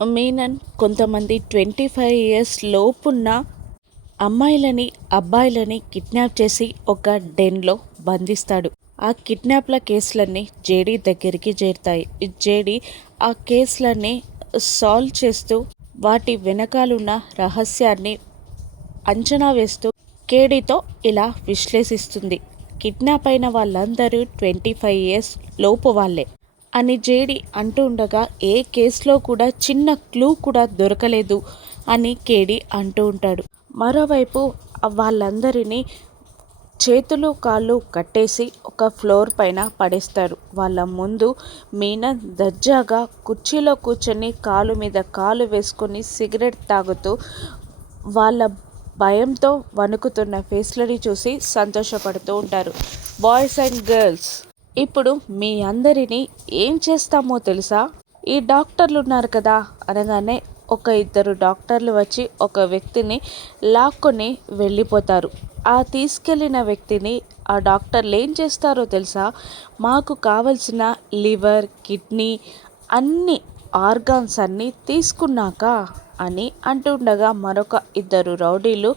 మీనన్ కొంతమంది 25 ఇయర్స్ లోపున్న అమ్మాయిలని అబ్బాయిలని కిడ్నాప్ చేసి ఒక డెన్లో బంధిస్తాడు. ఆ కిడ్నాప్ల కేసులన్నీ జేడీ దగ్గరికి చేరుతాయి. జేడీ ఆ కేసులన్నీ సాల్వ్ చేస్తూ వాటి వెనకాలన్న రహస్యాన్ని అంచనా వేస్తూ కేడీతో ఇలా విశ్లేషిస్తుంది. కిడ్నాప్ అయిన వాళ్ళందరూ 25 ఇయర్స్ లోపు వాళ్ళే అని జేడీ అంటూ ఉండగా, ఏ కేసులో కూడా చిన్న క్లూ కూడా దొరకలేదు అని కేడీ అంటూ ఉంటాడు. మరోవైపు వాళ్ళందరినీ చేతులు కాళ్ళు కట్టేసి ఒక ఫ్లోర్ పైన పడేస్తారు. వాళ్ళ ముందు మీనన్ దర్జాగా కుర్చీలో కూర్చొని కాలు మీద కాలు వేసుకొని సిగరెట్ తాగుతూ వాళ్ళ భయంతో వణుకుతున్న ఫేస్లని చూసి సంతోషపడుతూ ఉంటారు. బాయ్స్ అండ్ గర్ల్స్, ఇప్పుడు మీ అందరినీ ఏం చేస్తామో తెలుసా? ఈ డాక్టర్లు ఉన్నారు కదా అనగానే ఇద్దరు డాక్టర్లు వచ్చి ఒక వ్యక్తిని లాక్కొని వెళ్ళిపోతారు. ఆ తీసుకెళ్ళిన వ్యక్తిని ఆ డాక్టర్లు ఏం చేస్తారో తెలుసా? మాకు కావలసిన లివర్, కిడ్నీ అన్ని ఆర్గాన్స్ అన్నీ తీసుకున్నాక అని అంటుండగా, మరొక ఇద్దరు రౌడీలు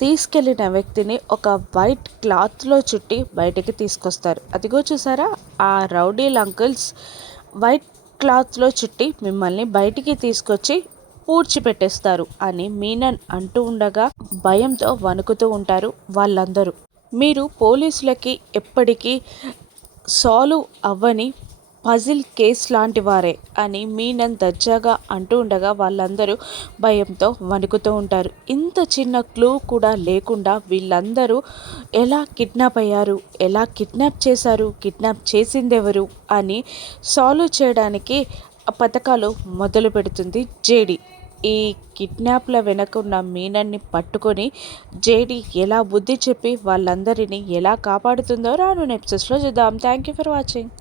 తీసుకెళ్లిన వ్యక్తిని ఒక వైట్ క్లాత్లో చుట్టి బయటికి తీసుకొస్తారు. అదిగో చూసారా, ఆ రౌడీల అంకుల్స్ వైట్ క్లాత్లో చుట్టి మిమ్మల్ని బయటికి తీసుకొచ్చి పూడ్చిపెట్టేస్తారు అని మీనన్ అంటూ ఉండగా భయంతో వణుకుతూ ఉంటారు వాళ్ళందరూ. మీరు పోలీసులకి ఎప్పటికీ సాల్వ్ అవ్వని పజిల్ కేస్ లాంటి వారే అని మీనన్ దర్జాగా అంటూ ఉండగా వాళ్ళందరూ భయంతో వణుకుతూ ఉంటారు. ఇంత చిన్న క్లూ కూడా లేకుండా వీళ్ళందరూ ఎలా కిడ్నాప్ అయ్యారు, ఎలా కిడ్నాప్ చేశారు, కిడ్నాప్ చేసిందెవరు అని సాల్వ్ చేయడానికి పథకాలు మొదలు పెడుతుంది జేడీ. ఈ కిడ్నాప్ల వెనకున్న మీనన్ని పట్టుకొని జేడీ ఎలా బుద్ధి చెప్పి వాళ్ళందరినీ ఎలా కాపాడుతుందో రానున్న ఎపిసోడ్స్లో చూద్దాం. Thank you for watching.